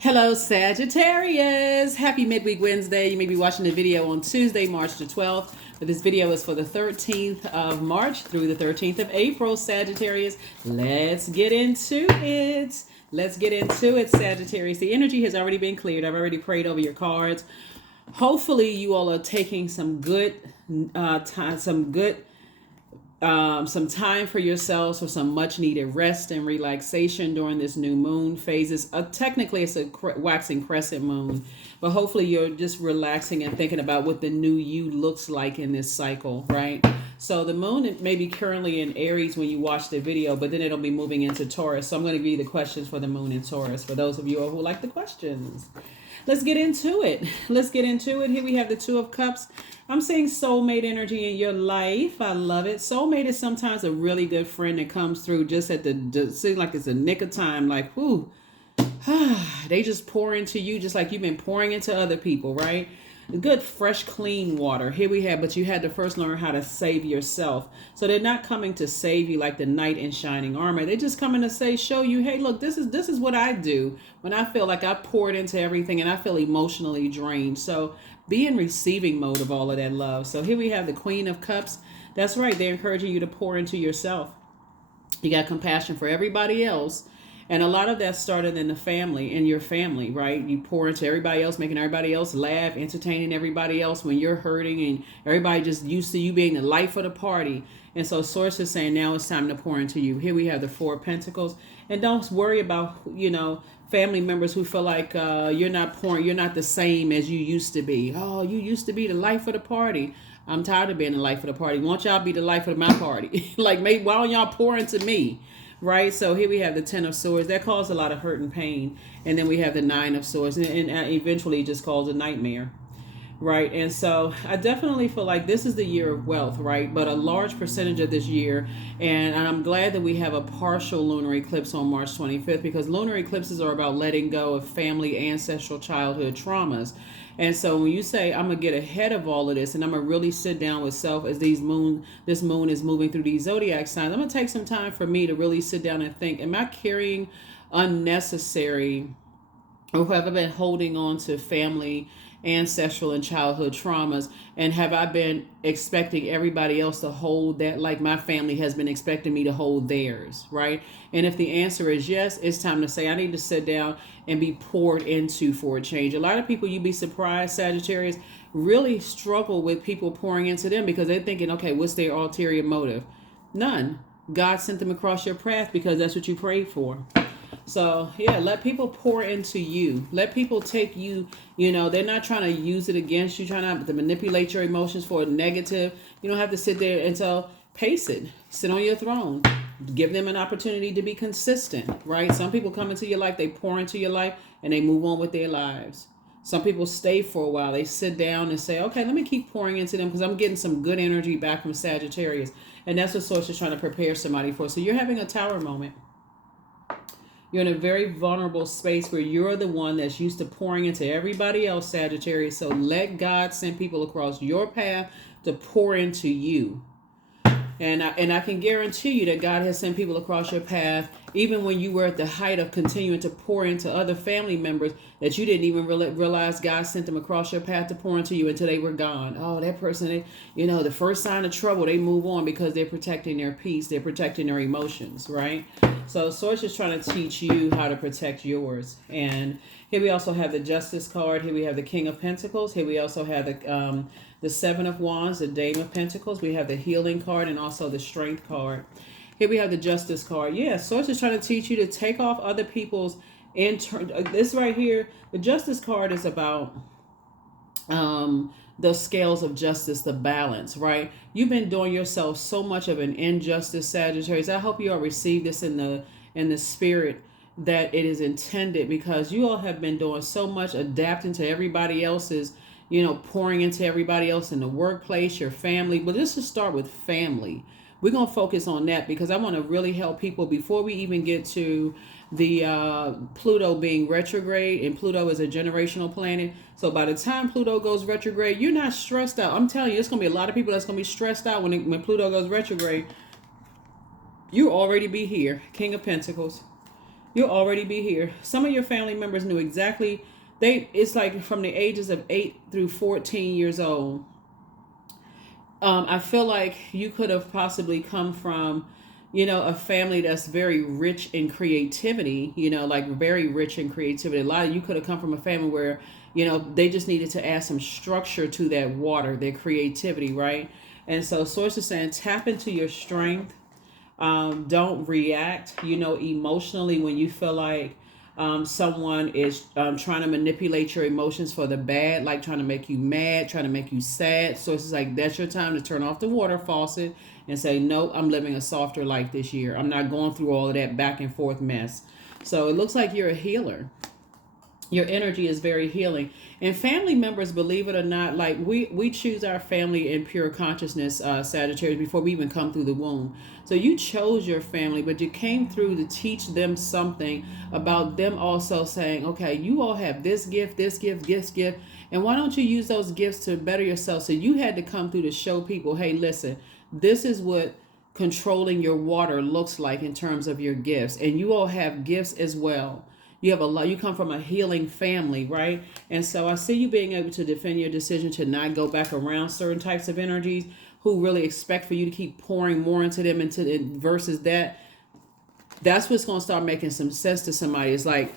Hello, Sagittarius. Happy midweek Wednesday. You may be watching the video on Tuesday, March the 12th, but this video is for the 13th of March through the 13th of April, Sagittarius. Let's get into it. Sagittarius. The energy has already been cleared. I've already prayed over your cards. Hopefully, you all are taking some good some time for yourselves for some much needed rest and relaxation during this new moon phases. Technically, it's a waxing crescent moon, but hopefully you're just relaxing and thinking about what the new you looks like in this cycle, right? So the moon may be currently in Aries when you watch the video, but then it'll be moving into Taurus. So I'm going to give you the questions for the moon in Taurus for those of you who like the questions. Let's get into it. Here we have the Two of Cups. I'm seeing soulmate energy in your life. I love it. Soulmate is sometimes a really good friend that comes through just at seems like it's a nick of time. Like, whoo, they just pour into you just like you've been pouring into other people, right? Good, fresh, clean water. Here we have, but you had to first learn how to save yourself. So they're not coming to save you like the knight in shining armor. They're just coming to show you, hey, look, this is what I do when I feel like I poured into everything and I feel emotionally drained. So be in receiving mode of all of that love. So here we have the Queen of Cups. That's right. They're encouraging you to pour into yourself. You got compassion for everybody else. And a lot of that started in the family, in your family, right? You pour into everybody else, making everybody else laugh, entertaining everybody else when you're hurting, and everybody just used to you being the life of the party. And so Source is saying now it's time to pour into you. Here we have the Four of Pentacles. And don't worry about, family members who feel like you're not pouring, you're not the same as you used to be. Oh, you used to be the life of the party. I'm tired of being the life of the party. Won't y'all be the life of my party? Like, maybe why don't y'all pour into me? Right, so here we have the Ten of Swords. That caused a lot of hurt and pain. And then we have the Nine of Swords. And eventually it just caused a nightmare. Right, and so I definitely feel like this is the year of wealth, right? But a large percentage of this year, and I'm glad that we have a partial lunar eclipse on March 25th, because lunar eclipses are about letting go of family, ancestral, childhood traumas. And so when you say, I'm going to get ahead of all of this and I'm going to really sit down with self as this moon is moving through these Zodiac signs, I'm going to take some time for me to really sit down and think, am I carrying unnecessary, or have I been holding on to family, ancestral, and childhood traumas? And have I been expecting everybody else to hold that like my family has been expecting me to hold theirs, right? And if the answer is yes, it's time to say I need to sit down and be poured into for a change. A lot of people, you'd be surprised, Sagittarius, really struggle with people pouring into them because they're thinking, okay, what's their ulterior motive? None. God sent them across your path because that's what you prayed for. So, yeah, let people pour into you. Let people take you, they're not trying to use it against you, trying to manipulate your emotions for a negative. You don't have to sit there and pace it. Sit on your throne. Give them an opportunity to be consistent, right? Some people come into your life, they pour into your life, and they move on with their lives. Some people stay for a while. They sit down and say, okay, let me keep pouring into them because I'm getting some good energy back from Sagittarius. And that's what Source is trying to prepare somebody for. So you're having a tower moment. You're in a very vulnerable space where you're the one that's used to pouring into everybody else, Sagittarius. So let God send people across your path to pour into you. And I can guarantee you that God has sent people across your path, even when you were at the height of continuing to pour into other family members that you didn't even realize God sent them across your path to pour into you until they were gone. Oh, that person, the first sign of trouble, they move on because they're protecting their peace. They're protecting their emotions, right? So Source is trying to teach you how to protect yours. And here we also have the Justice card. Here we have the King of Pentacles. Here we also have the Seven of Wands, the Dame of Pentacles. We have the Healing card and also the Strength card. Here we have the Justice card. Yeah, Source is trying to teach you to take off other people's this right here, the Justice card is about the scales of justice, the balance, right? You've been doing yourself so much of an injustice, Sagittarius. I hope you all receive this in the spirit that it is intended, because you all have been doing so much adapting to everybody else's, pouring into everybody else in the workplace, your family. But let's just start with family. We're going to focus on that because I want to really help people before we even get to the Pluto being retrograde. And Pluto is a generational planet. So by the time Pluto goes retrograde, you're not stressed out. I'm telling you, there's going to be a lot of people that's going to be stressed out when Pluto goes retrograde. You already be here. King of Pentacles. You'll already be here. Some of your family members knew exactly. It's like from the ages of 8 through 14 years old. I feel like you could have possibly come from, a family that's very rich in creativity, like very rich in creativity. A lot of you could have come from a family where, they just needed to add some structure to that water, their creativity, right? And so Source is saying tap into your strength. Don't react, emotionally when you feel like someone is trying to manipulate your emotions for the bad, like trying to make you mad, trying to make you sad. So it's like that's your time to turn off the water faucet and say, no, I'm living a softer life this year. I'm not going through all of that back and forth mess. So it looks like you're a healer. Your energy is very healing. And family members, believe it or not, like we choose our family in pure consciousness, Sagittarius, before we even come through the womb. So you chose your family, but you came through to teach them something about them also saying, okay, you all have this gift, this gift, this gift, and why don't you use those gifts to better yourself? So you had to come through to show people, hey, listen, this is what controlling your water looks like in terms of your gifts. And you all have gifts as well. You have a lot. You come from a healing family, right? And so I see you being able to defend your decision to not go back around certain types of energies who really expect for you to keep pouring more into them versus that. That's what's going to start making some sense to somebody. It's like,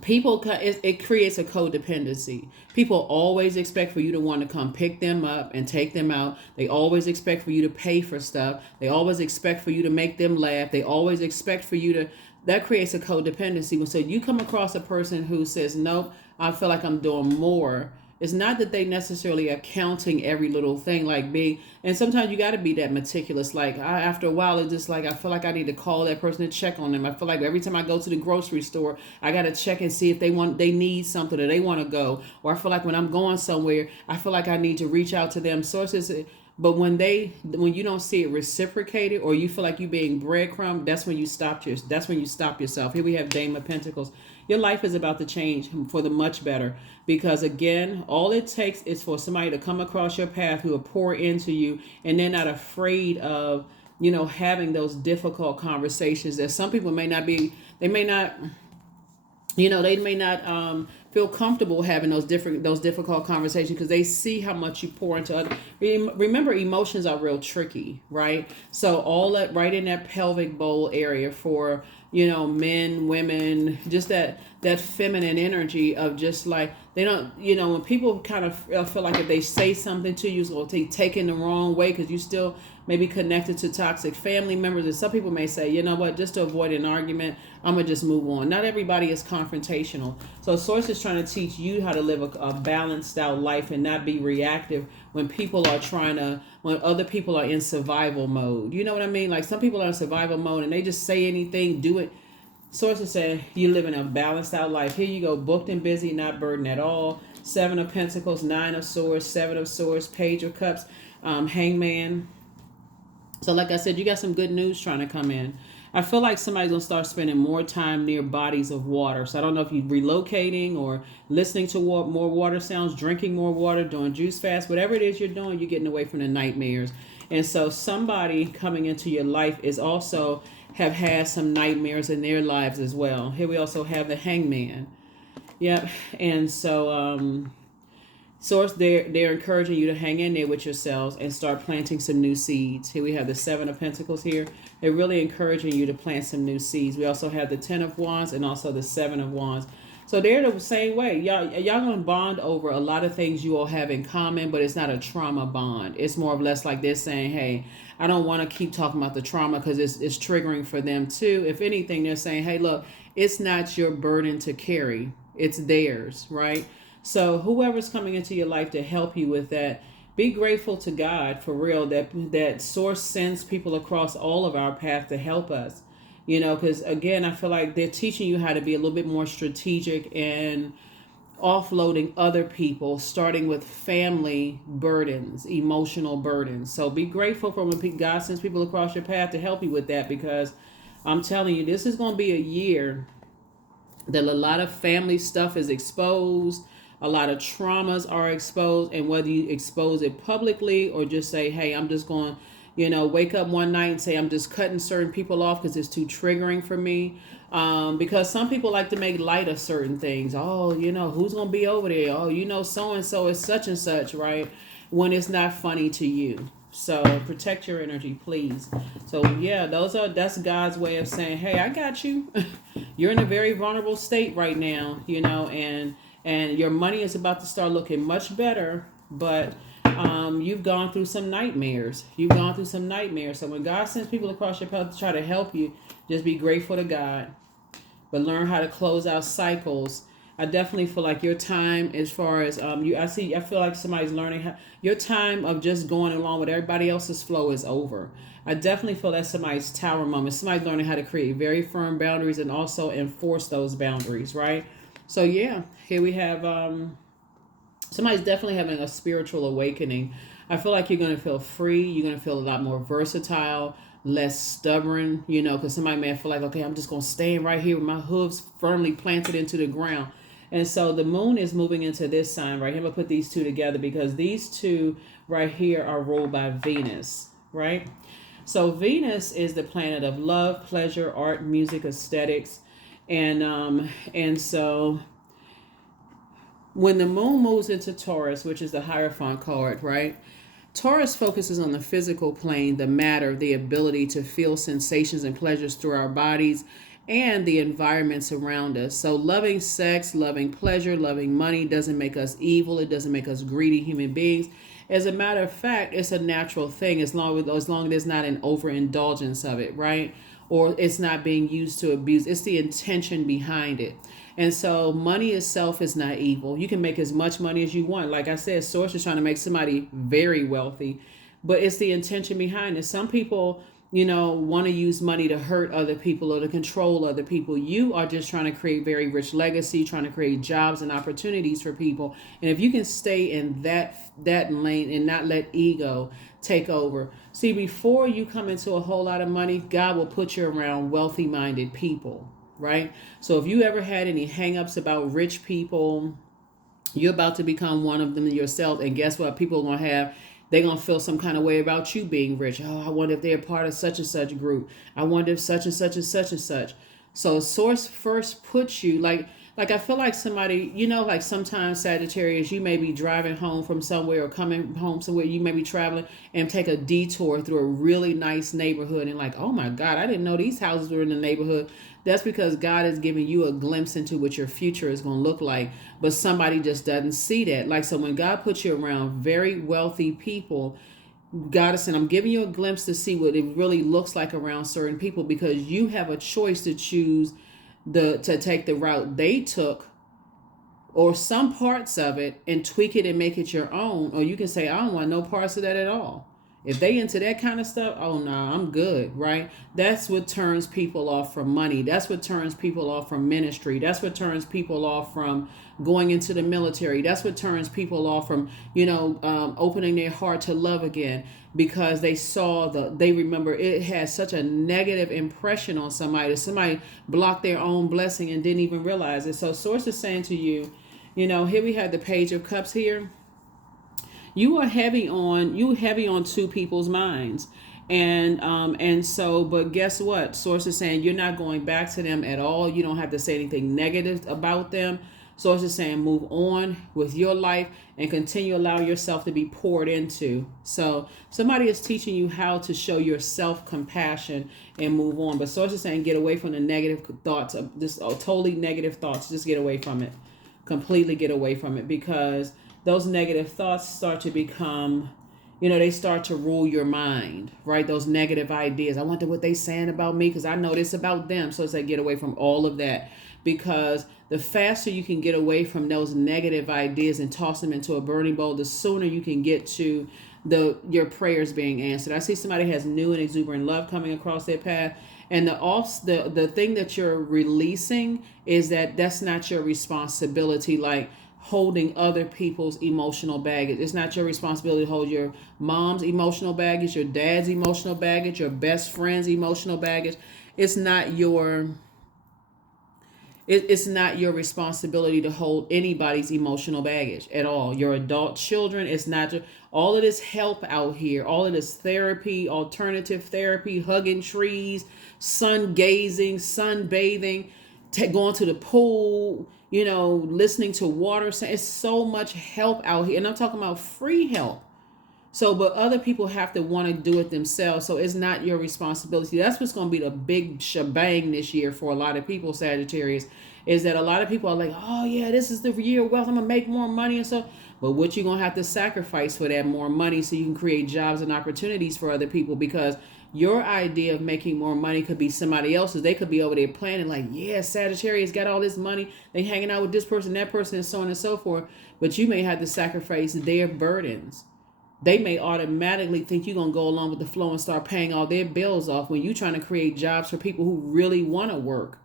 people, it creates a codependency. People always expect for you to want to come pick them up and take them out. They always expect for you to pay for stuff. They always expect for you to make them laugh. They always expect for you to. That creates a codependency. So you come across a person who says, nope, I feel like I'm doing more. It's not that they necessarily are counting every little thing and sometimes you got to be that meticulous. Like after a while, it's just like, I feel like I need to call that person and check on them. I feel like every time I go to the grocery store, I got to check and see if they need something or they want to go. Or I feel like when I'm going somewhere, I feel like I need to reach out to them. Sources. But when you don't see it reciprocated, or you feel like you being breadcrumb, that's when you stop yourself. Here we have Dame of Pentacles. Your life is about to change for the much better, because again, all it takes is for somebody to come across your path who will pour into you, and they're not afraid of, having those difficult conversations that some people may not feel comfortable having those difficult conversations, because they see how much you pour into others. Remember, emotions are real tricky, right? So all that right in that pelvic bowl area for, men, women, just that feminine energy of just like, they don't, when people kind of feel like if they say something to you, it's going to be taken the wrong way because you still may be connected to toxic family members. And some people may say, you know what, just to avoid an argument, I'm going to just move on. Not everybody is confrontational. So Source is trying to teach you how to live a balanced out life and not be reactive when other people are in survival mode. You know what I mean? Like some people are in survival mode and they just say anything, do it. Source is saying you're living a balanced out life. Here you go, booked and busy, not burdened at all. 7 of Pentacles, 9 of Swords, 7 of Swords, Page of Cups, Hangman. So like I said, you got some good news trying to come in. I feel like somebody's going to start spending more time near bodies of water. So I don't know if you're relocating or listening to more water sounds, drinking more water, doing juice fast, whatever it is you're doing, you're getting away from the nightmares. And so somebody coming into your life is also have had some nightmares in their lives as well. Here we also have the Hangman. Yep. And so Source, they're encouraging you to hang in there with yourselves and start planting some new seeds. Here we have the 7 of Pentacles here. They're really encouraging you to plant some new seeds. We also have the 10 of Wands and also the 7 of Wands. So they're the same way. Y'all going to bond over a lot of things you all have in common, but it's not a trauma bond. It's more or less like they're saying, hey, I don't want to keep talking about the trauma because it's triggering for them too. If anything, they're saying, hey, look, it's not your burden to carry. It's theirs, right? So whoever's coming into your life to help you with that, be grateful to God for real that Source sends people across all of our path to help us. Because again, I feel like they're teaching you how to be a little bit more strategic and offloading other people, starting with family burdens, emotional burdens. So be grateful for when God sends people across your path to help you with that, because I'm telling you, this is going to be a year that a lot of family stuff is exposed. A lot of traumas are exposed, and whether you expose it publicly or just say, hey, I'm just going, Wake up one night and say, I'm just cutting certain people off because it's too triggering for me. Because some people like to make light of certain things. Oh, who's going to be over there? Oh, so-and-so is such and such, right? When it's not funny to you. So protect your energy, please. So yeah, that's God's way of saying, hey, I got you. You're in a very vulnerable state right now, and your money is about to start looking much better, but you've gone through some nightmares. So when God sends people across your path to try to help you, just be grateful to God, but learn how to close out cycles. I definitely feel like your time, as far as I feel like somebody's learning how your time of just going along with everybody else's flow is over. I definitely feel that's somebody's tower moment. Somebody's learning how to create very firm boundaries and also enforce those boundaries, right? So yeah, here we have somebody's definitely having a spiritual awakening. I feel like you're going to feel free. You're going to feel a lot more versatile, less stubborn, because somebody may feel like, okay, I'm just going to stay right here with my hooves firmly planted into the ground. And so the moon is moving into this sign right here. I'm going to put these two together because these two right here are ruled by Venus, right? So Venus is the planet of love, pleasure, art, music, aesthetics. And so when the moon moves into Taurus, which is the Hierophant card, right? Taurus focuses on the physical plane, the matter, the ability to feel sensations and pleasures through our bodies and the environments around us. So loving sex, loving pleasure, loving money doesn't make us evil. It doesn't make us greedy human beings. As a matter of fact, it's a natural thing as long as there's not an overindulgence of it, right? Or it's not being used to abuse. It's the intention behind it. And so money itself is not evil. You can make as much money as you want. Like I said, Source is trying to make somebody very wealthy, but it's the intention behind it. Some people, want to use money to hurt other people or to control other people. You are just trying to create very rich legacy, trying to create jobs and opportunities for people. And if you can stay in that lane and not let ego take over. See, before you come into a whole lot of money, God will put you around wealthy minded people. Right? So if you ever had any hangups about rich people, you're about to become one of them yourself. And guess what? People are they're going to feel some kind of way about you being rich. Oh, I wonder if they're part of such and such group. I wonder if such and such and such and such. So Source first puts you like I feel like somebody, like sometimes Sagittarius, you may be driving home from somewhere or coming home somewhere, you may be traveling and take a detour through a really nice neighborhood and like, oh my God, I didn't know these houses were in the neighborhood. That's because God is giving you a glimpse into what your future is going to look like. But somebody just doesn't see that. Like, so when God puts you around very wealthy people, God is saying, I'm giving you a glimpse to see what it really looks like around certain people, because you have a choice to choose to take the route they took or some parts of it and tweak it and make it your own. Or you can say, I don't want no parts of that at all. If they into that kind of stuff, oh no, I'm good, right? That's what turns people off from money. That's what turns people off from ministry. That's what turns people off from going into the military. That's what turns people off from, opening their heart to love again, because they remember it has such a negative impression on somebody. Somebody blocked their own blessing and didn't even realize it. So Source is saying to you, here we have the Page of Cups here. You are heavy on two people's minds. And so, but guess what? Source is saying you're not going back to them at all. You don't have to say anything negative about them. Source is saying move on with your life and continue allowing yourself to be poured into. So somebody is teaching you how to show your self-compassion and move on. But Source is saying get away from the negative thoughts, totally negative thoughts. Just get away from it. Completely get away from it, because those negative thoughts start to become, they start to rule your mind, right? Those negative ideas. I wonder what they saying about me because I know this about them. So it's like get away from all of that, because the faster you can get away from those negative ideas and toss them into a burning bowl, the sooner you can get to your prayers being answered. I see somebody has new and exuberant love coming across their path. And the thing that you're releasing is that's not your responsibility. Like, holding other people's emotional baggage. It's not your responsibility to hold your mom's emotional baggage, your dad's emotional baggage, your best friend's emotional baggage. It's not your It's not your responsibility to hold anybody's emotional baggage at all. Your adult children, it's not your, all of this help out here, all of this therapy, alternative therapy, hugging trees, sun gazing, sun bathing, going to the pool, listening to water. It's so much help out here. And I'm talking about free help. So, but other people have to want to do it themselves. So it's not your responsibility. That's what's going to be the big shebang this year for a lot of people, Sagittarius, is that a lot of people are like, oh yeah, this is the year of wealth. I'm going to make more money and so. But what you're going to have to sacrifice for that more money so you can create jobs and opportunities for other people, because your idea of making more money could be somebody else's. They could be over there planning like, yeah, Sagittarius got all this money. They hanging out with this person, that person, and so on and so forth. But you may have to sacrifice their burdens. They may automatically think you're going to go along with the flow and start paying all their bills off when you're trying to create jobs for people who really want to work,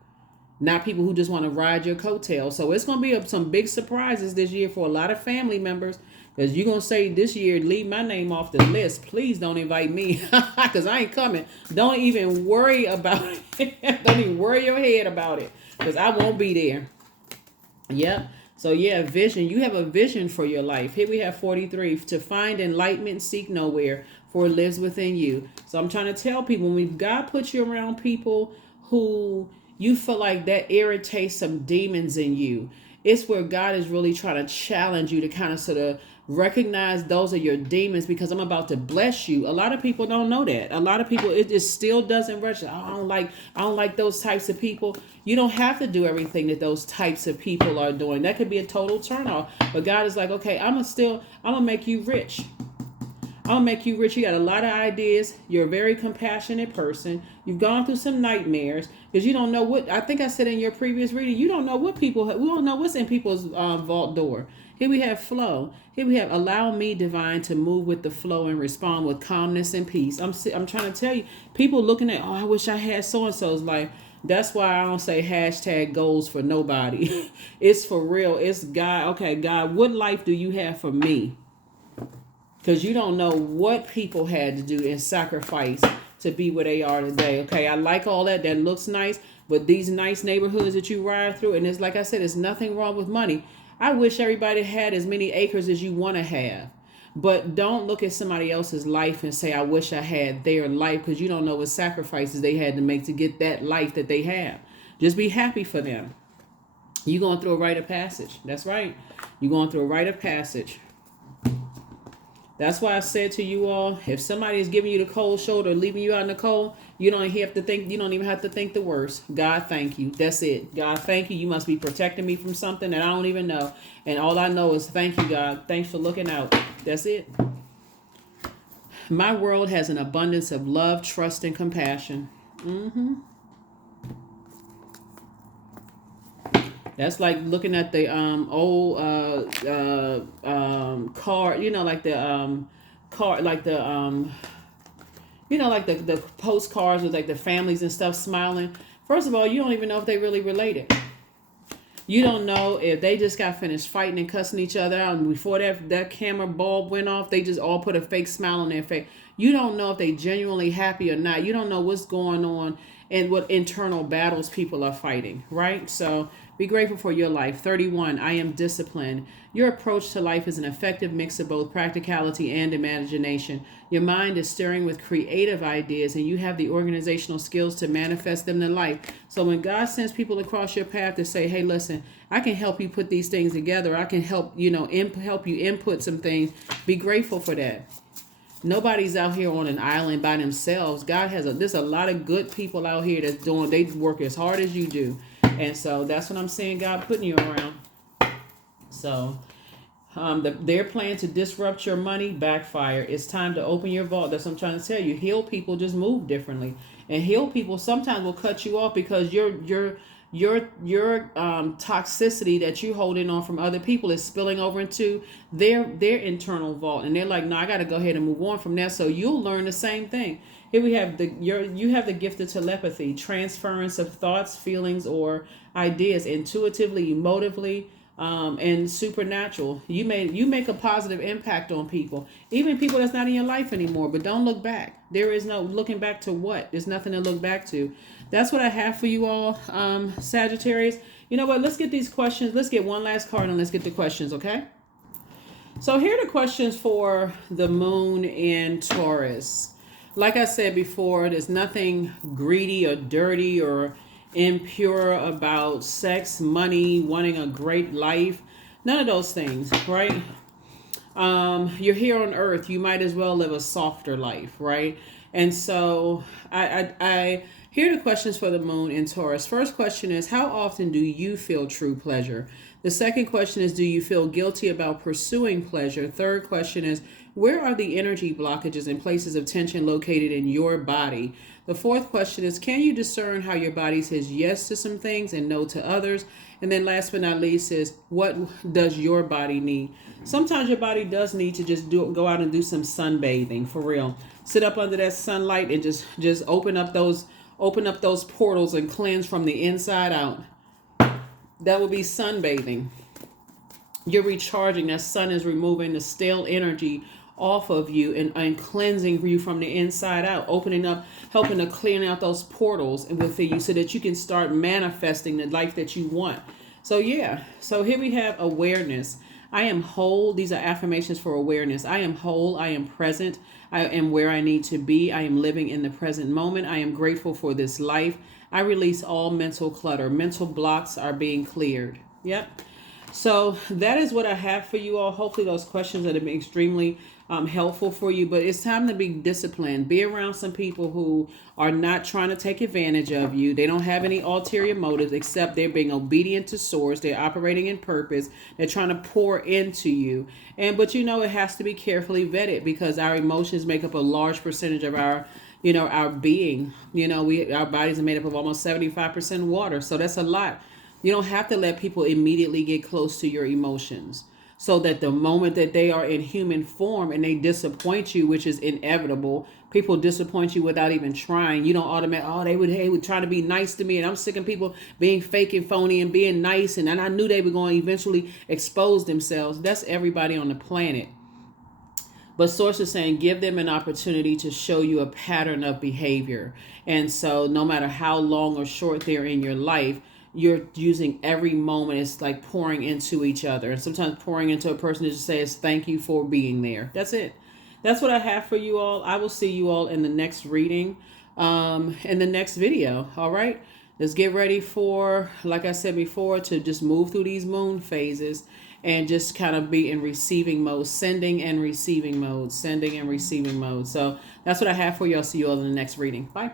not people who just want to ride your coattails. So it's going to be some big surprises this year for a lot of family members, because you're going to say this year, leave my name off the list. Please don't invite me because I ain't coming. Don't even worry about it. Don't even worry your head about it, because I won't be there. Yep. So yeah, vision. You have a vision for your life. Here we have 43. To find enlightenment, seek nowhere, for it lives within you. So I'm trying to tell people, when God puts you around people who you feel like that irritates some demons in you, it's where God is really trying to challenge you to kind of sort of recognize those are your demons, because I'm about to bless you. A lot of people don't know that. A lot of people, it just still doesn't register. I don't like those types of people. You don't have to do everything that those types of people are doing. That could be a total turnoff. But God is like, okay, I'm gonna make you rich. I'll make you rich. You got a lot of ideas. You're a very compassionate person. You've gone through some nightmares, because you don't know what, I think I said in your previous reading, you don't know what people, we don't know what's in people's vault door. Here we have flow. Here we have allow me, divine, to move with the flow and respond with calmness and peace. I'm trying to tell you, people looking at, oh, I wish I had so-and-so's life. That's why I don't say hashtag goals for nobody. It's for real. It's God. Okay, God, what life do you have for me? Because you don't know what people had to do and sacrifice to be where they are today. Okay, I like all that. That looks nice. But these nice neighborhoods that you ride through, and it's like I said, there's nothing wrong with money. I wish everybody had as many acres as you want to have. But don't look at somebody else's life and say, I wish I had their life, because you don't know what sacrifices they had to make to get that life that they have. Just be happy for them. You're going through a rite of passage. That's right. You're going through a rite of passage. That's why I said to you all, if somebody is giving you the cold shoulder, leaving you out in the cold, you don't even have to think the worst. God, thank you. That's it. God, thank you. You must be protecting me from something that I don't even know. And all I know is thank you, God. Thanks for looking out. That's it. My world has an abundance of love, trust, and compassion. That's like looking at the old card, like the card, like the like the postcards with like the families and stuff smiling. First of all, you don't even know if they really related. You don't know if they just got finished fighting and cussing each other out, and before that camera bulb went off, they just all put a fake smile on their face. You don't know if they genuinely happy or not. You don't know what's going on and what internal battles people are fighting, right? So be grateful for your life. 31, I am disciplined. Your approach to life is an effective mix of both practicality and imagination. Your mind is stirring with creative ideas, and you have the organizational skills to manifest them in life. So when God sends people across your path to say, hey, listen, I can help you put these things together. I can help, help you input some things. Be grateful for that. Nobody's out here on an island by themselves. God there's a lot of good people out here they work as hard as you do. And so that's what I'm saying, God putting you around. So their plan to disrupt your money backfire. It's time to open your vault. That's what I'm trying to tell you. Heal people just move differently. And heal people sometimes will cut you off because your toxicity that you're holding on from other people is spilling over into their internal vault. And they're like, no, I got to go ahead and move on from that. So you'll learn the same thing. Here we have you have the gift of telepathy, transference of thoughts, feelings, or ideas intuitively, emotively, and supernatural. You make a positive impact on people, even people that's not in your life anymore. But don't look back. There is no looking back to what. There's nothing to look back to. That's what I have for you all, Sagittarius. You know what? Let's get these questions. Let's get one last card and let's get the questions, okay? So here are the questions for the moon in Taurus. Like I said before, there's nothing greedy or dirty or impure about sex, money, wanting a great life. None of those things, right? You're here on earth. You might as well live a softer life, right? And so I here are the questions for the moon in Taurus. First question is, how often do you feel true pleasure? The second question is, do you feel guilty about pursuing pleasure? Third question is, where are the energy blockages and places of tension located in your body? The fourth question is, can you discern how your body says yes to some things and no to others? And then last but not least is, what does your body need? Sometimes your body does need to just go out and do some sunbathing, for real. Sit up under that sunlight and just open up those portals and cleanse from the inside out. That will be sunbathing. You're recharging. That sun is removing the stale energy off of you and cleansing you from the inside out, opening up, helping to clean out those portals within you so that you can start manifesting the life that you want. So yeah, so here we have awareness. I am whole. These are affirmations for awareness. I am whole. I am present. I am where I need to be. I am living in the present moment. I am grateful for this life. I release all mental clutter. Mental blocks are being cleared. Yep. So that is what I have for you all. Hopefully those questions have been extremely helpful for you, but it's time to be disciplined. Be around some people who are not trying to take advantage of you. They don't have any ulterior motives except they're being obedient to source. They're operating in purpose. They're trying to pour into you. But it has to be carefully vetted because our emotions make up a large percentage of our being. Our bodies are made up of almost 75% water. So that's a lot. You don't have to let people immediately get close to your emotions so that the moment that they are in human form and they disappoint you, which is inevitable, people disappoint you without even trying. You don't automatically, they would try to be nice to me. And I'm sick of people being fake and phony and being nice. And I knew they were going to eventually expose themselves. That's everybody on the planet. But Source is saying, give them an opportunity to show you a pattern of behavior. And so no matter how long or short they're in your life, you're using every moment. It's like pouring into each other. And sometimes pouring into a person to just say, thank you for being there. That's it. That's what I have for you all. I will see you all in the next reading, in the next video. All right. Let's get ready for, like I said before, to just move through these moon phases and just kind of be in receiving mode, sending and receiving mode, sending and receiving mode. So that's what I have for you. I'll see you all in the next reading. Bye.